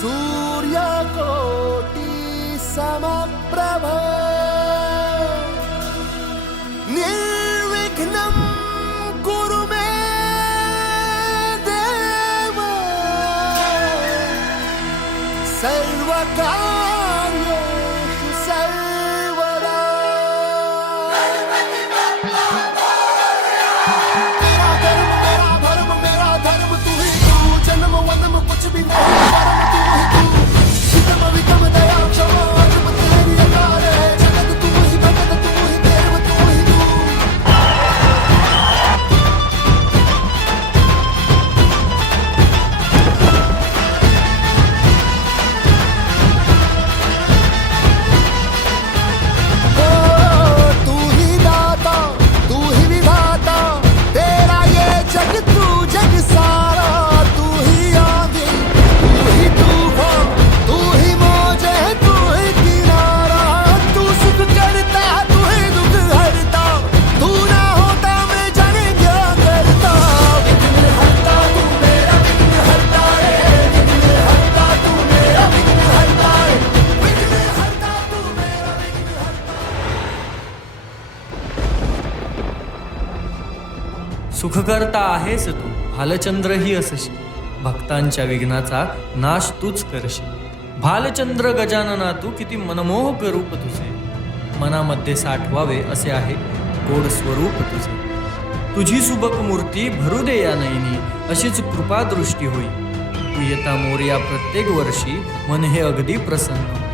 सूर्यकोटि समप्रभ निर्विघ्नं कुरु मे देव सर्वकार्येषु सुखकर्ता आहेस तू भालचंद्रही असशी भक्तांच्या विघ्नाचा नाश तूच करशी भालचंद्र गजानना तू किती मनमोहक रूप तुझे. मनामध्ये साठवावे असे आहे गोड स्वरूप तुझे. तुझी सुबक मूर्ती भरू दे या नयनी अशीच कृपादृष्टी होई. तू येता मोर्या प्रत्येक वर्षी मन हे अगदी प्रसन्न